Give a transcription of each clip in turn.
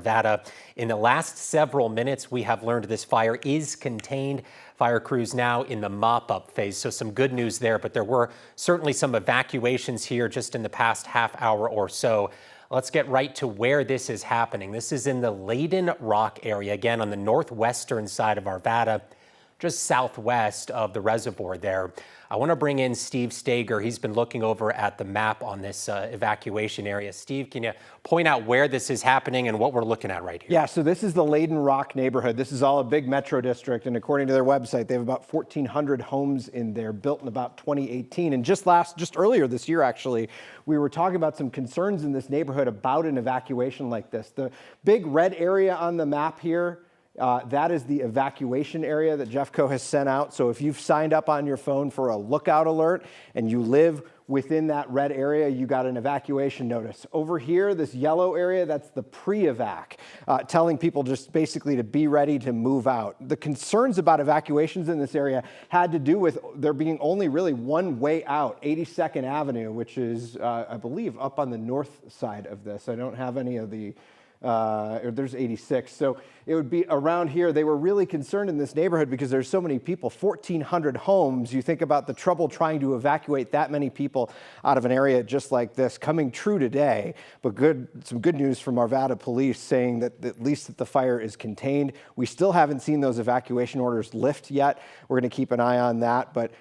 Arvada. In the last several minutes, we have learned this fire is contained. Fire crews now in the mop-up phase, so some good news there, but there were certainly some evacuations here just in the past half hour or so. Let's get right to where this is happening. This is in the Layden Rock area, again on the northwestern side of Arvada, just southwest of the reservoir there. I want to bring in Steve Stager. He's been looking over at the map on this evacuation area. Steve, can you point out where this is happening and what we're looking at right here? Yeah, so this is the Layden Rock neighborhood. This is all a big metro district, and according to their website, they have about 1,400 homes in there, built in about 2018. And just earlier this year, actually, we were talking about some concerns in this neighborhood about an evacuation like this. The big red area on the map here, that is the evacuation area that Jeffco has sent out. So if you've signed up on your phone for a lookout alert and you live within that red area, you got an evacuation notice. Over here, this yellow area, that's the pre-evac, telling people just basically to be ready to move out. The concerns about evacuations in this area had to do with there being only really one way out, 82nd Avenue, which is, I believe, up on the north side of this. I don't have any of the there's 86. So it would be around here. They were really concerned in this neighborhood because there's so many people, 1,400 homes. You think about the trouble trying to evacuate that many people out of an area just like this, coming true today. But some good news from Arvada police saying that at least that the fire is contained. We still haven't seen those evacuation orders lift yet. We're going to keep an eye on that. But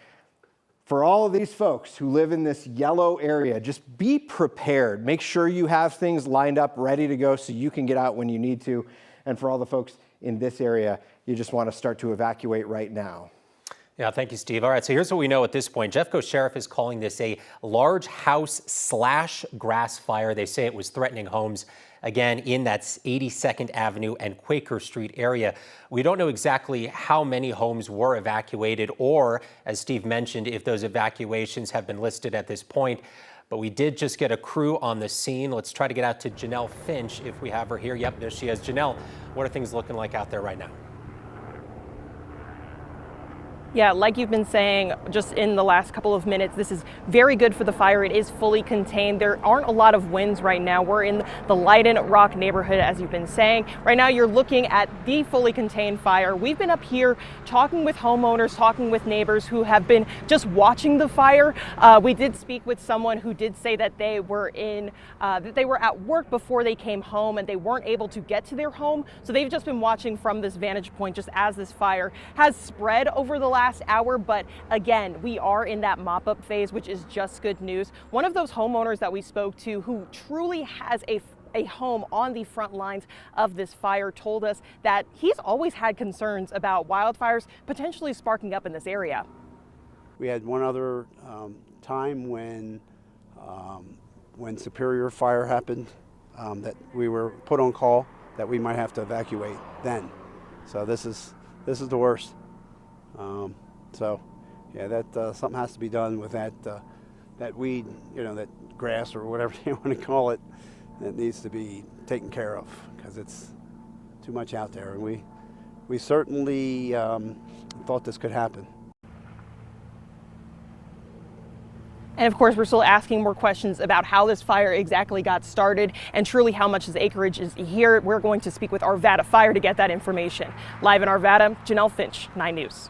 for all of these folks who live in this yellow area, just be prepared. Make sure you have things lined up, ready to go so you can get out when you need to. And for all the folks in this area, you just want to start to evacuate right now. Yeah, thank you, Steve. All right, so here's what we know at this point. Jeffco Sheriff is calling this a large house/grass fire. They say it was threatening homes, again, in that 82nd Avenue and Quaker Street area. We don't know exactly how many homes were evacuated or, as Steve mentioned, if those evacuations have been listed at this point. But we did just get a crew on the scene. Let's try to get out to Janelle Finch if we have her here. Yep, there she is. Janelle, what are things looking like out there right now? Yeah, like you've been saying just in the last couple of minutes, this is very good for the fire. It is fully contained. There aren't a lot of winds right now. We're in the Layden Rock neighborhood, as you've been saying. Right now, you're looking at the fully contained fire. We've been up here talking with homeowners, talking with neighbors who have been just watching the fire. We did speak with someone who did say that they were at work before they came home and they weren't able to get to their home. So they've just been watching from this vantage point just as this fire has spread over the last hour. But again, we are in that mop-up phase, which is just good news. One of those homeowners that we spoke to who truly has a home on the front lines of this fire told us that he's always had concerns about wildfires potentially sparking up in this area. We had one other time when Superior Fire happened, that we were put on call that we might have to evacuate then. So this is the worst. So yeah, that something has to be done with that weed, that grass or whatever you want to call it, that needs to be taken care of because it's too much out there. And we certainly thought this could happen. And of course, we're still asking more questions about how this fire exactly got started and truly how much this acreage is here. We're going to speak with Arvada Fire to get that information. Live in Arvada, Janelle Finch, 9 News.